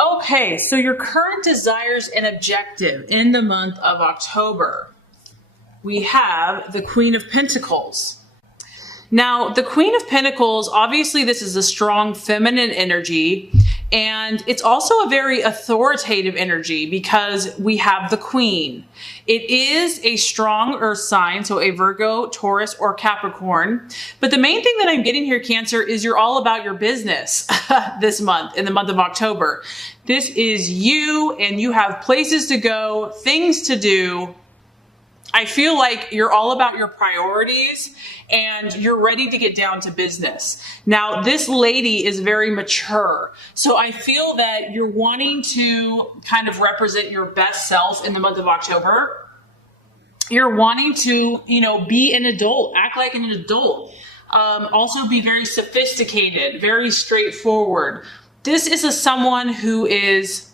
Okay, so your current desires and objective in the month of October. We have the Queen of Pentacles. Now, the Queen of Pentacles, obviously this is a strong feminine energy, and it's also a very authoritative energy because we have the Queen. It is a strong earth sign, so a Virgo, Taurus, or Capricorn. But the main thing that I'm getting here, Cancer, is you're all about your business this month, in the month of October. This is you, and you have places to go, things to do. I feel like you're all about your priorities and you're ready to get down to business. Now, this lady is very mature. So I feel that you're wanting to kind of represent your best self in the month of October. You're wanting to, be an adult, act like an adult. Also be very sophisticated, very straightforward. This is someone who is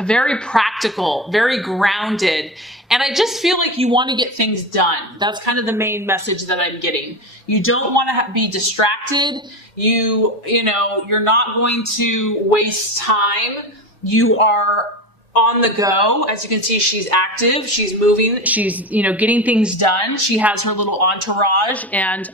very practical, very grounded. And I just feel like you want to get things done. That's kind of the main message that I'm getting. You don't want to be distracted. You're not going to waste time. You are on the go. As you can see, she's active. She's moving. She's, getting things done. She has her little entourage and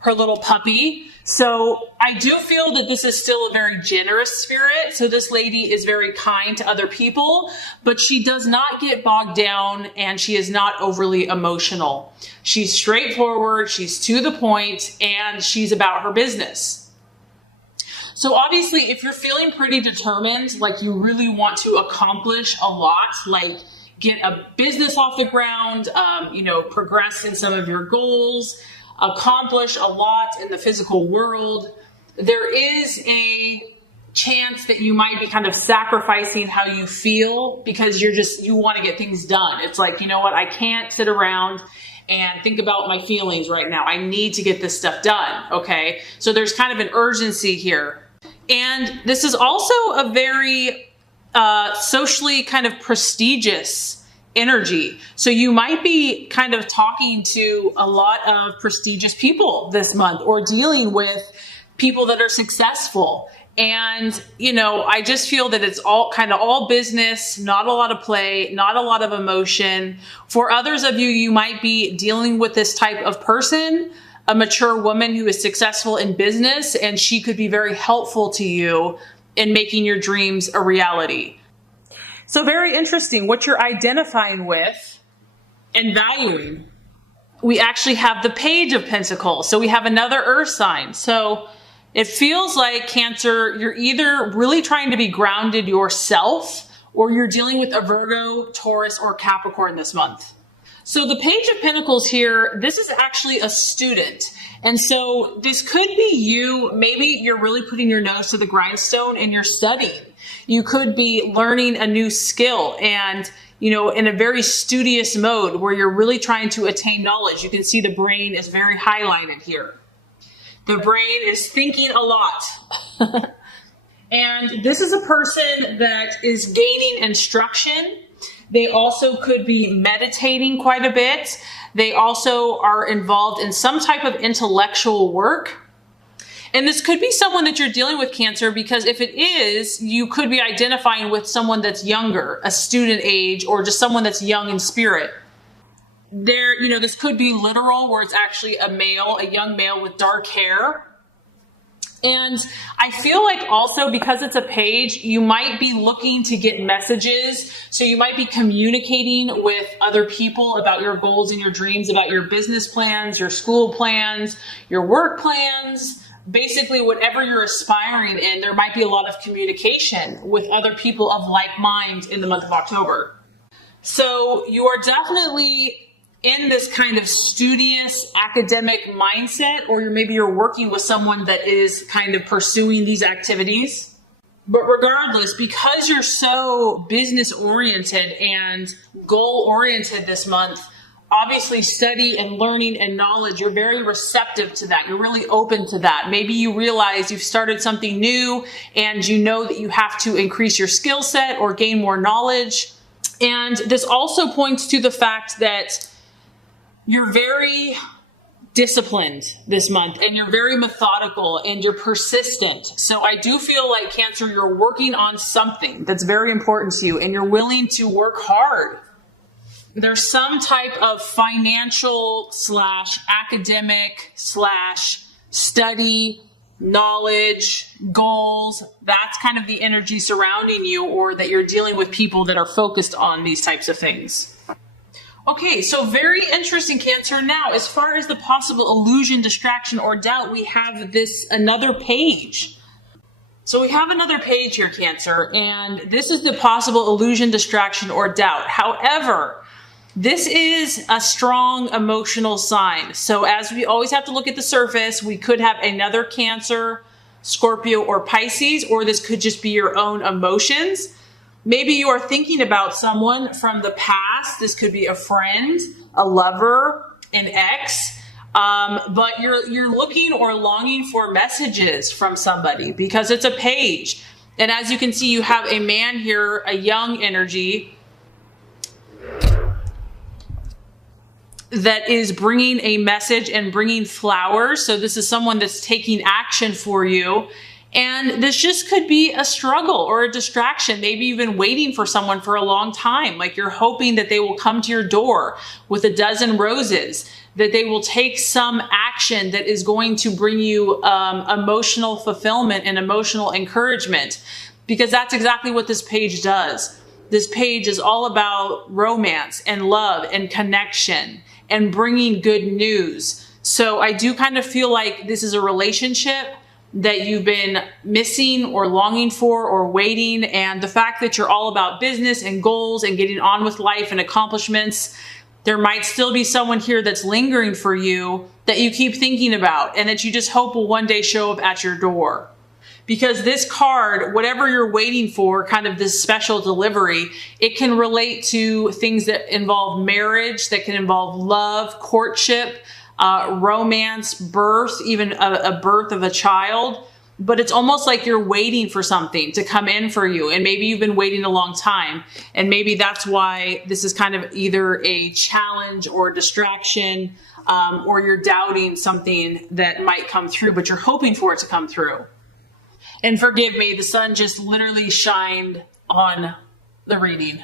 her little puppy. So I do feel that this is still a very generous spirit. So this lady is very kind to other people, but she does not get bogged down and she is not overly emotional. She's straightforward, she's to the point, and she's about her business. So obviously, if you're feeling pretty determined, like you really want to accomplish a lot, like get a business off the ground, progress in some of your goals, accomplish a lot in the physical world, there is a chance that you might be kind of sacrificing how you feel because you want to get things done. It's like, you know what, I can't sit around and think about my feelings right now. I need to get this stuff done. Okay. So there's kind of an urgency here. And this is also a very socially kind of prestigious energy. So you might be kind of talking to a lot of prestigious people this month or dealing with people that are successful. And, I just feel that it's all business, not a lot of play, not a lot of emotion. For others of you, you might be dealing with this type of person, a mature woman who is successful in business, and she could be very helpful to you in making your dreams a reality. So very interesting what you're identifying with and valuing. We actually have the Page of Pentacles. So we have another earth sign. So it feels like, Cancer, you're either really trying to be grounded yourself or you're dealing with a Virgo, Taurus, or Capricorn this month. So the Page of Pentacles here, this is actually a student. And so this could be you. Maybe you're really putting your nose to the grindstone and you're studying. You could be learning a new skill and, in a very studious mode where you're really trying to attain knowledge. You can see the brain is very highlighted here. The brain is thinking a lot. And this is a person that is gaining instruction. They also could be meditating quite a bit. They also are involved in some type of intellectual work. And this could be someone that you're dealing with, Cancer, because if it is, you could be identifying with someone that's younger, a student age, or just someone that's young in spirit. This could be literal, where it's actually a young male with dark hair. And I feel like also because it's a page, you might be looking to get messages. So you might be communicating with other people about your goals and your dreams, about your business plans, your school plans, your work plans. Basically, whatever you're aspiring in, there might be a lot of communication with other people of like mind in the month of October. So you are definitely in this kind of studious academic mindset, or maybe you're working with someone that is kind of pursuing these activities. But regardless, because you're so business oriented and goal oriented this month, obviously study and learning and knowledge, you're very receptive to that. You're really open to that. Maybe you realize you've started something new and you know that you have to increase your skill set or gain more knowledge. And this also points to the fact that you're very disciplined this month, and you're very methodical and you're persistent. So I do feel like, Cancer, you're working on something that's very important to you and you're willing to work hard. There's some type of financial / academic / study, knowledge, goals. That's kind of the energy surrounding you, or that you're dealing with people that are focused on these types of things. Okay, so very interesting, Cancer. Now, as far as the possible illusion, distraction, or doubt, we have another page. So we have another page here, Cancer, and this is the possible illusion, distraction, or doubt. However, this is a strong emotional sign. So as we always have to look at the surface, we could have another Cancer, Scorpio, or Pisces, or this could just be your own emotions. Maybe you are thinking about someone from the past. This could be a friend, a lover, an ex, but you're looking or longing for messages from somebody because it's a page. And as you can see, you have a man here, a young energy that is bringing a message and bringing flowers. So this is someone that's taking action for you. And this just could be a struggle or a distraction. Maybe you've been waiting for someone for a long time. Like you're hoping that they will come to your door with a dozen roses, that they will take some action that is going to bring you emotional fulfillment and emotional encouragement, because that's exactly what this page does. This page is all about romance and love and connection and bringing good news. So I do kind of feel like this is a relationship that you've been missing or longing for or waiting. And the fact that you're all about business and goals and getting on with life and accomplishments, there might still be someone here that's lingering for you that you keep thinking about and that you just hope will one day show up at your door. Because this card, whatever you're waiting for, kind of this special delivery, it can relate to things that involve marriage, that can involve love, courtship, romance, birth, even a birth of a child. But it's almost like you're waiting for something to come in for you. And maybe you've been waiting a long time. And maybe that's why this is kind of either a challenge or a distraction, or you're doubting something that might come through, but you're hoping for it to come through. And forgive me, the sun just literally shined on the reading.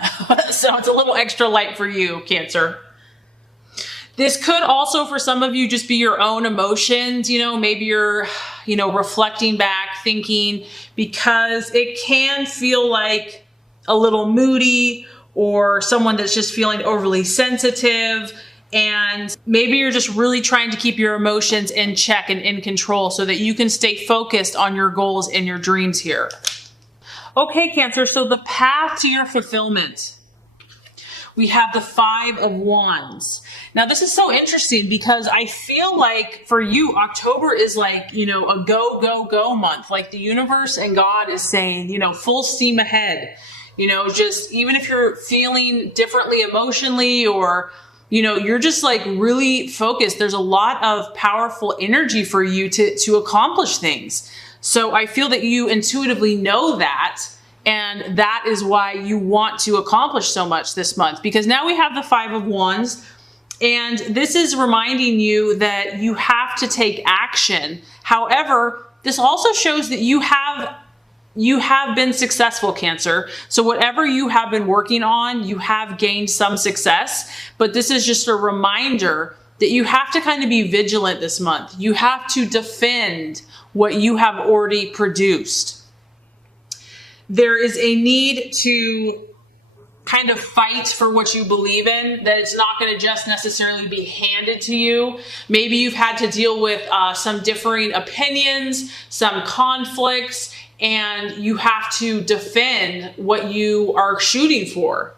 So it's a little extra light for you, Cancer. This could also, for some of you, just be your own emotions. Maybe you're, reflecting back, thinking, because it can feel like a little moody or someone that's just feeling overly sensitive. And maybe you're just really trying to keep your emotions in check and in control so that you can stay focused on your goals and your dreams here. Okay, Cancer, so the path to your fulfillment. We have the 5 of Wands. Now, this is so interesting because I feel like for you, October is like, a go, go, go month. Like the universe and God is saying, full steam ahead. Just even if you're feeling differently emotionally or you're just like really focused. There's a lot of powerful energy for you to accomplish things. So I feel that you intuitively know that. And that is why you want to accomplish so much this month, because now we have the 5 of Wands. And this is reminding you that you have to take action. However, this also shows that you have been successful, Cancer. So whatever you have been working on, you have gained some success. But this is just a reminder that you have to kind of be vigilant this month. You have to defend what you have already produced. There is a need to kind of fight for what you believe in, that it's not going to just necessarily be handed to you. Maybe you've had to deal with some differing opinions, some conflicts, and you have to defend what you are shooting for.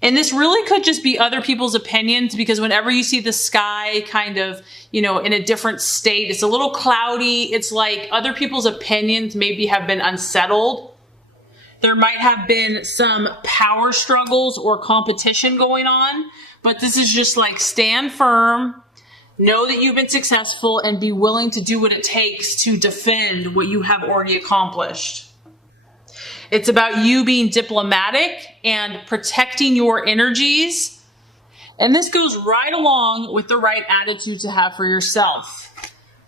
And this really could just be other people's opinions, because whenever you see the sky kind of, in a different state, it's a little cloudy. It's like other people's opinions maybe have been unsettled. There might have been some power struggles or competition going on, but this is just like stand firm, know that you've been successful, and be willing to do what it takes to defend what you have already accomplished. It's about you being diplomatic and protecting your energies And this goes right along with the right attitude to have for yourself.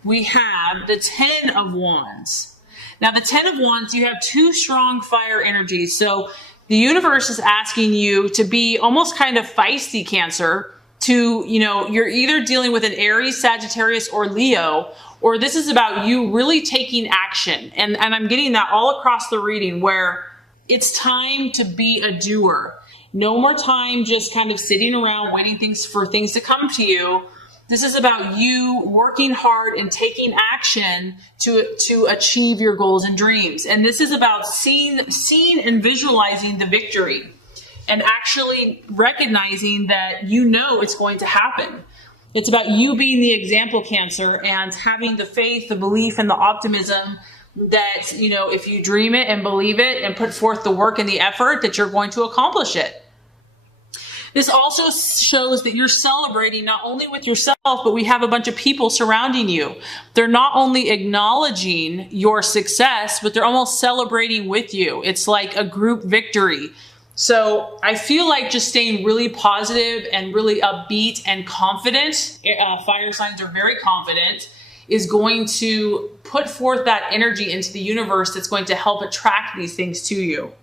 We have the 10 of Wands. Now, the 10 of Wands, you have two strong fire energies. So the universe is asking you to be almost kind of feisty, Cancer, you're either dealing with an Aries, Sagittarius, or Leo, or this is about you really taking action. And I'm getting that all across the reading where it's time to be a doer. No more time just kind of sitting around waiting for things to come to you. This is about you working hard and taking action to achieve your goals and dreams. And this is about seeing and visualizing the victory and actually recognizing that it's going to happen. It's about you being the example, Cancer, and having the faith, the belief, and the optimism that, if you dream it and believe it and put forth the work and the effort, that you're going to accomplish it. This also shows that you're celebrating not only with yourself, but we have a bunch of people surrounding you. They're not only acknowledging your success, but they're almost celebrating with you. It's like a group victory. So I feel like just staying really positive and really upbeat and confident, fire signs are very confident, is going to put forth that energy into the universe that's going to help attract these things to you.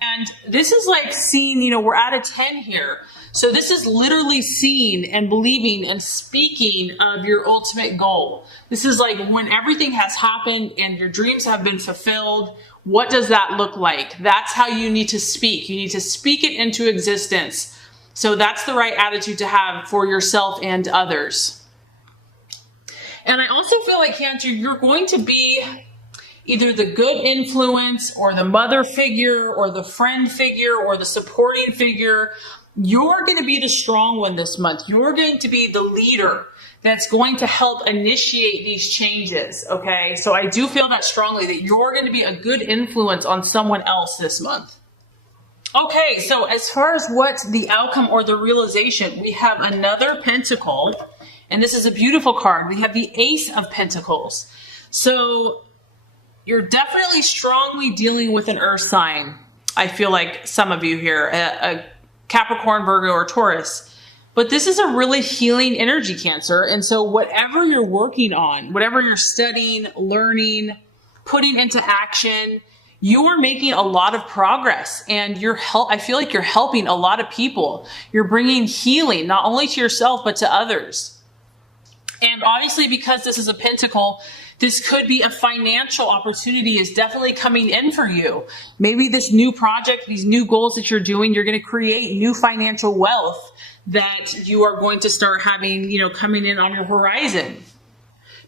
And this is like seeing, we're at a 10 here. So this is literally seeing and believing and speaking of your ultimate goal. This is like when everything has happened and your dreams have been fulfilled. What does that look like? That's how you need to speak. You need to speak it into existence. So that's the right attitude to have for yourself and others. And I also feel like, Cancer, you're going to be either the good influence or the mother figure or the friend figure or the supporting figure. You're going to be the strong one this month. You're going to be the leader that's going to help initiate these changes, okay? So I do feel that strongly, that you're going to be a good influence on someone else this month. Okay, so as far as what's the outcome or the realization, we have another pentacle, and this is a beautiful card. We have the Ace of Pentacles. So you're definitely strongly dealing with an earth sign. I feel like some of you here, a Capricorn, Virgo, or Taurus. But this is a really healing energy, Cancer. And so whatever you're working on, whatever you're studying, learning, putting into action, you are making a lot of progress. And I feel like you're helping a lot of people. You're bringing healing, not only to yourself, but to others. And obviously, because this is a pentacle, this could be a financial opportunity is definitely coming in for you. Maybe this new project, these new goals that you're doing, you're going to create new financial wealth that you are going to start having, coming in on your horizon.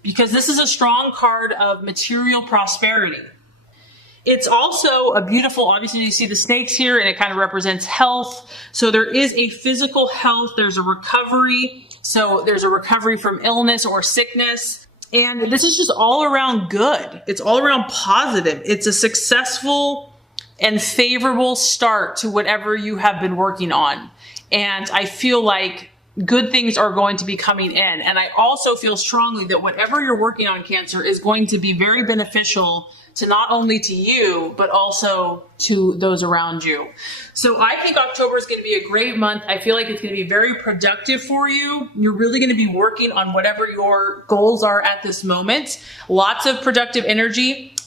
Because this is a strong card of material prosperity. It's also a beautiful, obviously you see the snakes here and it kind of represents health. So there is a physical health, there's a recovery. So there's a recovery from illness or sickness. And this is just all around good. It's all around positive. It's a successful and favorable start to whatever you have been working on. And I feel like good things are going to be coming in. And I also feel strongly that whatever you're working on, Cancer, is going to be very beneficial to not only to you, but also to those around you. So I think October is going to be a great month. I feel like it's going to be very productive for you. You're really going to be working on whatever your goals are at this moment. Lots of productive energy.